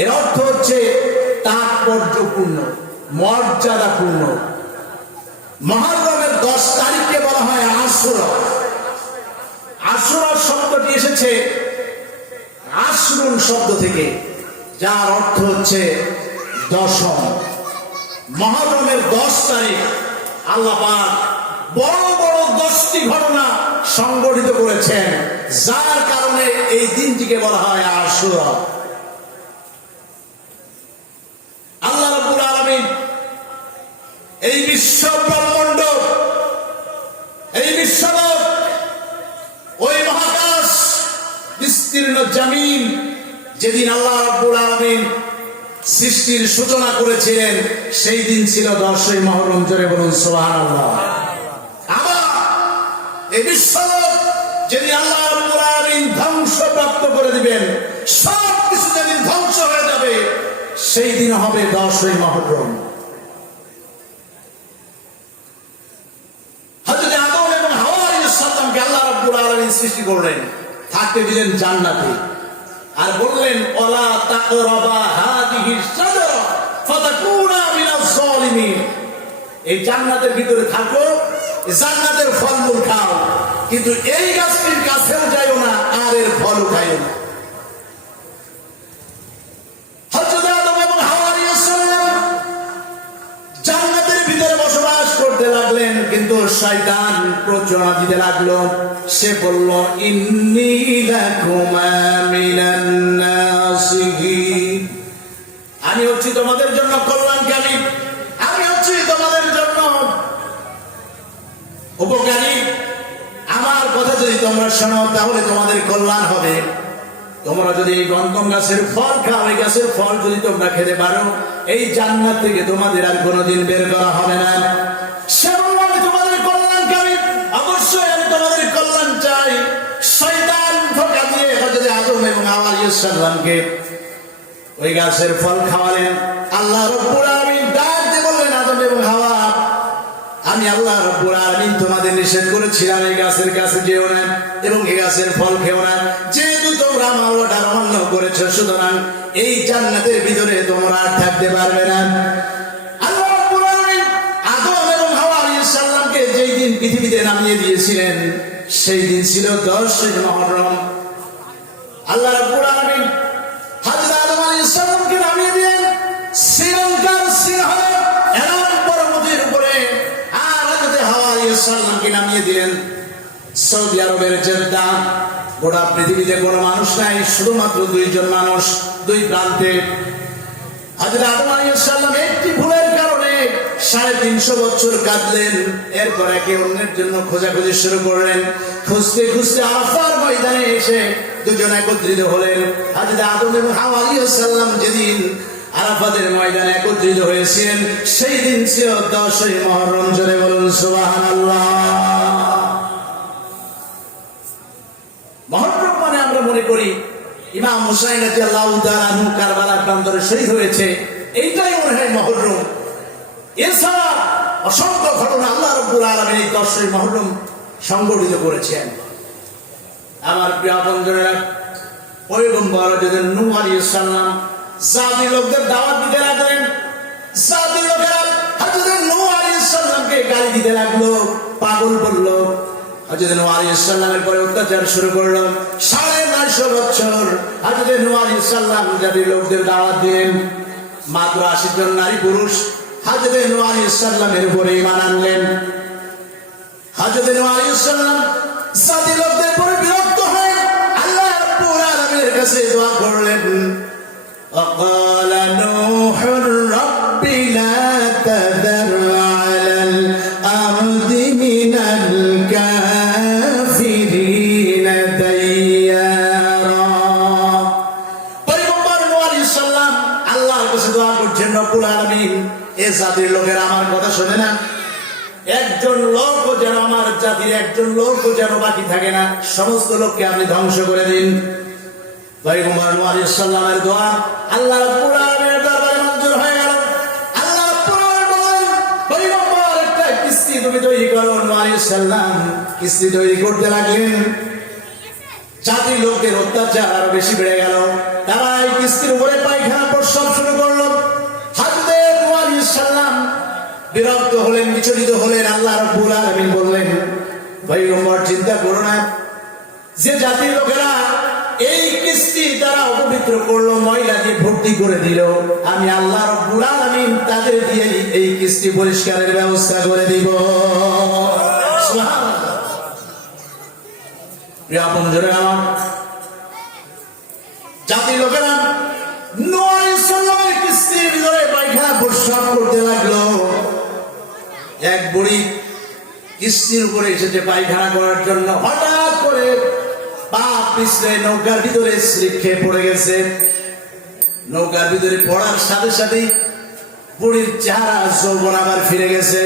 এর অর্থ হচ্ছে তাৎপর্যপূর্ণ, মর্যাদাপূর্ণ। মুহররমের 10 তারিখকে বলা হয় আশুরা। আশুরা শব্দটি এসেছে আশরুন শব্দ থেকে, যার অর্থ হচ্ছে দশম। মুহররমের 10 তারিখ আল্লাহ পাক বড় বড় 10টি ঘটনা সংগঠিত করেছেন, যার কারণে এই দিনটিকে বলা হয় আশুরা। আল্লাহ রাব্বুল আলামিন এই বিশ্ব ব্রহ্মাণ্ড, এই বিশ্বলোক, ওই মহাকাশ বিস্তীর্ণ জমিন, যেদিন আল্লাহ রাব্বুল আলামিন সৃষ্টির সূচনা করেছিলেন, সেই দিন ছিল 10ই মুহররম। জোরে বলুন সুবহানাল্লাহ। আবার এই বিশ্বলোক যেদিন আল্লাহ রাব্বুল আলামিন ধ্বংসপ্রাপ্ত করে দিবেন, সব কিছু যেদিন ধ্বংস হয়ে যাবে, সেই দিন হবে 10ই মুহররম। হযরত আদম এবং হাওয়া আলাইহিস সালামকে আল্লাহ রাব্বুল আলামিন সৃষ্টি করলেন, থাকতে দিলেন জান্নাতে, আর বললেন ওয়ালা তাকরাবা হাদিহিস শাজারা ফাতাকুনা মিনাজ জালিমিন। এই জান্নাতের ভিতরে থাকো, জান্নাতের ফলমূল খাও, কিন্তু এই গাছটির কাছেও যাইও না, আর এর ফলও খাইও না। হযরত আদম এবং হাওয়া আলাইহিস সালাম জান্নাতের ভিতরে বসবাস করতে লাগলেন, কিন্তু শয়তান প্রচোদনা দিতে লাগলো। সে বলল ইন্নী লাকুমা মিনান নাসিহিন, আমি হচ্ছি তোমাদের জন্য কল্যাণকারী, আমি হচ্ছি তোমাদের জন্য উপকারী। আমার কথা যদি তোমরা শোনো, তাহলে তোমাদের কল্যাণ হবে। তোমরা যদি এই গন্ধম গাছের ফল খাও, এই গাছের ফল যদি তোমরা খেতে পারো, এই জান্নাত থেকে তোমাদের আর কোনোদিন বের করা হবে না। সে বলল আমি তোমাদের কল্যাণকারী, অবশ্যই আমি তোমাদের কল্যাণ চাই। শয়তান ধোঁকা দিয়ে হযরত আদম এবং হাওয়া আলাইহিস সালামকে ওই গাছের ফল খাওয়ালেন। আল্লাহ রাব্বুল আলামিন ডাক দিয়ে বললেন, আদম এবং হাওয়া, আমি আল্লাহ রাব্বুল আলামিন তোমাদের নিষেধ করেছিলাম এই গাছের কাছে যেও না এবং এই গাছের ফল খেও না। যেহেতু তোমরা আমার অর্ডার অমান্য করেছো, সুতরাং এই জান্নাতের ভিতরে তোমরা আর থাকতে পারবে না। আল্লাহ রাব্বুল আলামিন আদম এবং হাওয়া আলাইহিস সালামকে যেই দিন পৃথিবীতে নামিয়ে দিয়েছিলেন, সেই দিন ছিল 10ই মুহররম। আল্লাহ রাব্বুল আলামিন হযরত আদম আলাইহিস সালামকে নামিয়ে দিলেন শ্রীলঙ্কার সিংহলে এলাম পর্বতের উপরে, আর হযরত হাওয়া আলাইহিস সালামকে নামিয়ে দিলেন সৌদি আরবের জেদ্দা। গোটা পৃথিবীতে কোনো মানুষ নাই, শুধুমাত্র 2 জন মানুষ, 2 প্রান্তে। হযরত আদম আলাইহিস সালাম একটি ভুলের কারণে 350 বছর কাঁদলেন। এরপর একে অন্যের জন্য খোঁজাখুঁজি শুরু করলেন। খুঁজতে খুঁজতে আরাফার ময়দানে এসে দুজন একত্রিত হলেন। হযরত আদম এবং হাওয়া আলাইহিস সালাম যেদিন আরাফাতের ময়দানে একত্রিত হয়েছিলেন, সেই দিন ছিল 10ই মুহররম। জোরে বলুন সুবহানাল্লাহ। মুহররম মানে আমরা মনে করি ইমাম হুসাইন রাদিয়াল্লাহু তাআলা আনহু কারবালার প্রান্তরে শহীদ হয়েছে, এইটাই মনে হয় মুহররম। এছাড়া অসংখ্য ঘটনা আল্লাহ রাব্বুল আলামিন এই 10ই মুহররম সংগঠিত করেছেন। আমার প্রিয় বন্ধুরা, পয়গম্বর হযরত নূহ আলাইহিস সালাম জাতি লোকদের দাওয়াত দিতে লাগলেন। জাতি লোকেরা হযরত নূহ আলাইহিস সালামকে গালি দিতে লাগলো, পাগল বললো। হযরত নূহ আলাইহিস সালামের পরে অত্যাচার শুরু করলো। 950 বছর হযরত নূহ আলাইহিস সালাম জাতি লোকদের দাওয়াত দিলেন। মাত্র 80 জন নারী পুরুষ হযরত নূহ আলাইহিস সালামের উপরে ঈমান আনলেন। হযরত নূহ আলাইহিস সালাম জাতি লোকদের উপরে বিরক্ত হয়ে আল্লাহ রাব্বুল আলামিনের কাছে দোয়া করলেন। وقال نوح رب لا تذر على الأرض من الكافرين ديارا। পয়গম্বর নূহ আলাইহিস সালাম আল্লাহর কাছে দোয়া করছেন, রব্বুল আলামিন এই জাতির লোকেরা আমার কথা শোনে না, একজন লোকও যেন আমার জাতির একজন লোকও যেন বাকি থাকে না, সমস্ত লোককে আপনি ধ্বংস করে দিন। পয়গম্বর নূহ আলাইহিস সালামের দোয়া আল্লাহ রাব্বুল আলামিনের দরবারে মঞ্জুর হয়ে গেল। আল্লাহ রাব্বুল আলামিন বলেন, পয়গম্বর একটা কিস্তি তুমি তৈরি করো। নূহ আলাইহিস সালাম কিস্তি তৈরি করতে লাগলেন। জাতির লোকদের অত্যাচার আরো বেশি বেড়ে গেল। তারা এই কিস্তির উপরে পায়খানা প্রস্রাব শুরু করলো। হযরত নূহ আলাইহিস সালাম বিরক্ত হলেন, বিচলিত হলেন। আল্লাহ রাব্বুল আলামিন বললেন, পয়গম্বর চিন্তা করো না, যে জাতির লোকেরা এই কিস্তি তারা অপবিত্র করলো, ময়লা দিয়ে ভর্তি করে দিল, আমি আল্লাহ রাব্বুল আলামিন তাদের দিয়ে এই কিস্তি পরিষ্কারের ব্যবস্থা করে দিব। সুবহানাল্লাহ। প্রিয় আপনজনেরা আমার, জাতির লোকেরা নূহ আলাইহিস সালামের কিস্তির ভিতরে পায়খানা প্রস্রাব করতে লাগলো। এক বুড়ি কিস্তির উপরে এসেছে পায়খানা করার জন্য, হঠাৎ করে পা পিছলে নৌকার ভিতরে স্লিপ খেয়ে পড়ে গেছে। নৌকার ভিতরে পড়ার সাথে সাথেই বুড়ির চেহারা যৌবন আবার ফিরে গেছে।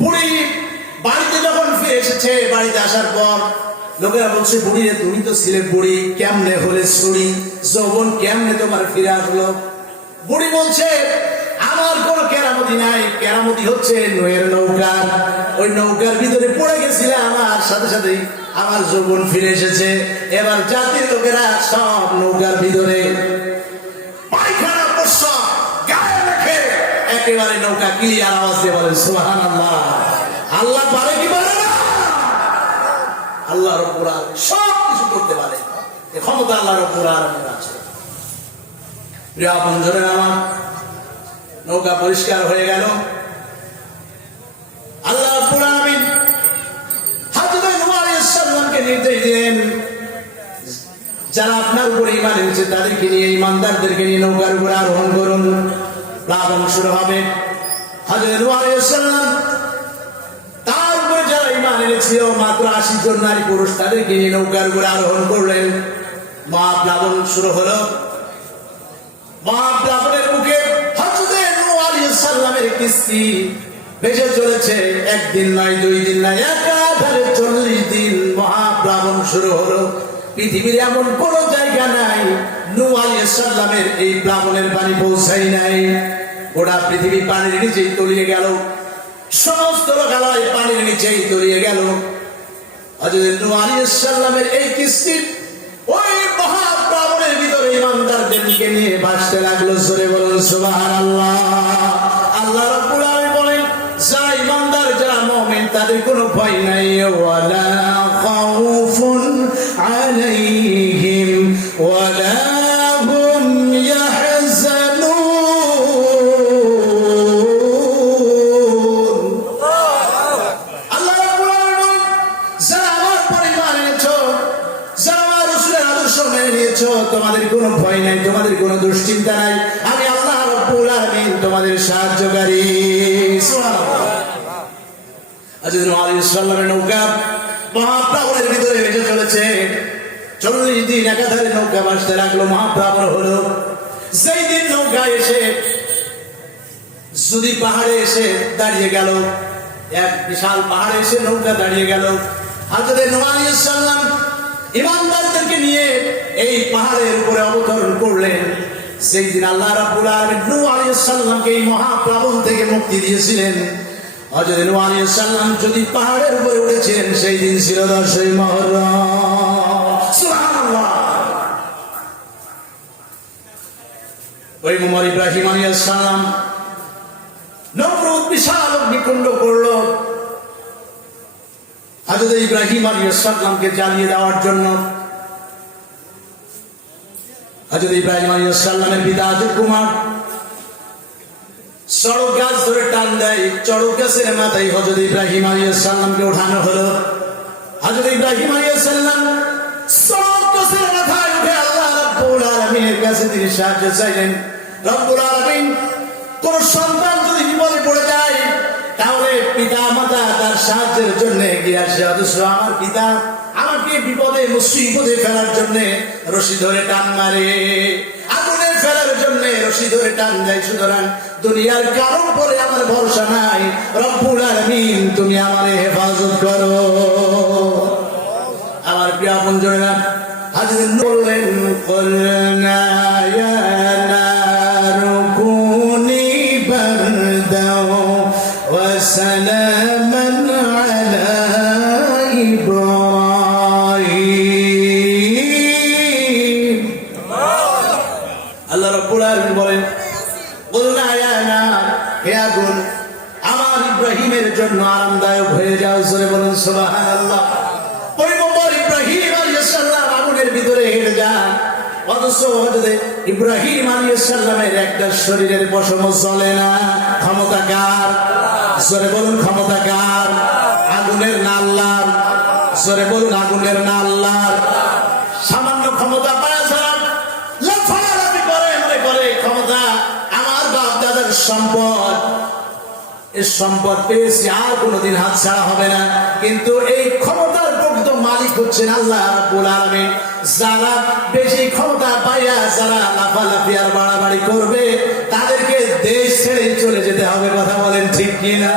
বুড়ি বাড়িতে যখন ফিরে এসেছে, বাড়িতে আসার পর লোকেরা বলছে, বুড়ি রে, তুমি তো ছিলে বুড়ি, কেমনে হলে ছুড়ি, যৌবন কেমনে তোমার ফিরে আসলো? বুড়ি বলছে, আমার কোন কেরামতি নাই, কেরামতি হচ্ছে নূহের নৌকা, ওই নৌকার ভিতরে পড়ে গেছিলাম, আমার সাথে সাথেই আমার যৌবন ফিরে এসেছে। এবার জাতির লোকেরা সব নৌকার ভিতরে পায়খানা প্রস্রাব গায়ে রেখে একেবারে নৌকা ক্লিয়ার আওয়াজ দিয়ে বলে সুবহানাল্লাহ। আল্লাহ পারে কি পারে না? আল্লাহ রাব্বুল আলামিন সব কিছু করতে পারে, এই ক্ষমতা আল্লাহ রাব্বুল আলামিনের আছে। প্রিয় আপনজনেরা আমার, নৌকা পরিষ্কার হয়ে গেল। আল্লাহ রাব্বুল আলামিন হযরত নূহ আলাইহিস সালামকে নির্দেশ দিলেন, যারা আপনার উপরে ঈমান এনেছে তাদেরকে নিয়ে, ঈমানদারদেরকে নিয়ে নৌকার উপরে আরোহণ করুন, প্লাবন শুরু হবে। হযরত নূহ আলাইহিস সালাম তার উপরে যারা ঈমান এনেছিল মাত্র 80 জন নারী পুরুষ, তাদেরকে নিয়ে নৌকার উপরে আরোহণ করলেন। মহাপ্লাবন শুরু হলো। মহাপ্লাবনের মুখে হযরত নূহ আলাইহিস সালামের কিস্তি ভেসে চলেছে। একদিন নয়, 2 দিন নয়, একাধারে 40 দিন মহাপ্লাবন শুরু হলো। পৃথিবীর এমন কোন জায়গা নাই নূহ আলাইহিস সালামের এই প্লাবনের পানি পৌঁছাই নাই। গোটা পৃথিবী পানির নিচেই তলিয়ে গেল, সমস্ত লোকালয় পানির নিচেই তলিয়ে গেল। হযরত নূহ আলাইহিস সালামের এই কিস্তি ওই মহাপ্লাবনের ভিতরে ঈমানদারদেরকে নিয়ে ভাসতে লাগলো। জোরে বলুন সুবহানাল্লাহ। আল্লাহ রাব্বুল আলামিন বলেন, যারা ঈমানদার, যারা মুমিন, তাদের কোনো ভয় নাই। ওয়ালা খাউফুন আলাইহিম ওয়ালা হুম ইয়াহজানুন। আল্লাহ রাব্বুল আলামিন, যারা আমার পরিবার এনেছো, যারা আমার রাসূলের আদর্শ মেনে নিয়েছো, তোমাদের কোনো ভয় নাই, তোমাদের কোনো দুশ্চিন্তা নাই। আমি আল্লাহ রাব্বুল আলামিন তোমাদের সাহায্যকারী। সুবহানাল্লাহ। হযরত নূহ আলাইহিস সালামের নৌকা মহাপ্লাবনের ভিতরে ভেসে চলেছে। 40 দিন একাধারে নৌকা ভাসতে লাগলো। মহাপ্লাবন হলো। সেই দিন নৌকা এসে যদি পাহাড়ে এসে দাঁড়িয়ে গেল, এক বিশাল পাহাড়ে এসে নৌকা দাঁড়িয়ে গেল। হযরত নূহ আলাইহিস সালাম ঈমানদারদেরকে নিয়ে এই পাহাড়ের উপরে অবতরণ করলেন। সেই দিন আল্লাহ রাব্বুল আলামিন নূহ আলাইহিস সালামকে এই মহাপ্লাবন থেকে মুক্তি দিয়েছিলেন। হযরত নূহ আলাইহিস সালাম যদি পাহাড়ের উপরে উঠেছিলেন, সেই দিন ছিল 10ই মুহররম। সুবহানাল্লাহ। পয়গম্বর ইব্রাহিম আলাইহিস সালাম নমরুদ বিশাল অগ্নিকুণ্ড করলো হযরত ইব্রাহিম আলাইহিস সালামকে জ্বালিয়ে দেওয়ার জন্য। হযরত ইব্রাহিম আলাইহিস সালামের পিতা আযর কুমার চড়ক গাছ ধরে টান দেয়। চড়ক গাছের মাথায় হযরত ইব্রাহিম আলাইহিস সালামকে ওঠানো হলো। হযরত ইব্রাহিম আলাইহিস সালাম চড়ক গাছের মাথায় উঠে আল্লাহ রাব্বুল আলামিনের কাছে তিনি সাহায্য চাইলেন। রব্বুল আলামিন, কোন সন্তান যদি বিপদে পড়ে যায় তাহলে পিতা মাতা তার সাহায্যের জন্য এগিয়ে আসে, অথচ আমার পিতা আমাকে বিপদে মুসিবতে ফেলার জন্য রশি ধরে টান মারে, আগুনে ফেলার জন্য রশি ধরে টান দেয়। সুতরাং দুনিয়ার কারো উপরে আমার ভরসা নাই। রব্বুল আলামিন, তুমি আমারে হেফাজত করো। আমার প্রিয় আপনজনেরা, হযরত বললেন, কুলনা ইয়া নারু কুনি বারদাও ওয়া সালামান আলা ইব্রাহিম। আল্লাহ রাব্বুল আলামিন বলেন, কুলনা ইয়া নার, হে আগুন আমার ইব্রাহিমের জন্য আরামদায়ক হয়ে যাও। জোরে বলুন সুবহানাল্লাহ। পয়গম্বর ইব্রাহিম আলাইহিস সালাম আগুনের ভিতরে হেঁটে যান, অথচ হযরত ইব্রাহিম আলাইহিস সালামের একটা শরীরের পশম জ্বলে না। ক্ষমতা কার? জোরে বলুন ক্ষমতা কার? আগুনের না আল্লাহর? জোরে বলুন আগুনের না আল্লাহর? সামান্য ক্ষমতা পায় যারা লাফালাফি করে, মনে করে ক্ষমতা আমার বাপ দাদার সম্পদ, এই সম্পদ পেয়েছি আর কোনোদিন হাত ছাড়া হবে না। কিন্তু এই ক্ষমতার প্রকৃত মালিক হচ্ছেন আল্লাহ রাব্বুল আলামিন। যারা বেশি ক্ষমতা পাইয়া যারা লাফালাফি আর বাড়াবাড়ি করবে, তাদেরকে দেশ ছেড়ে চলে যেতে হবে। কথা বলেন ঠিক কিনা?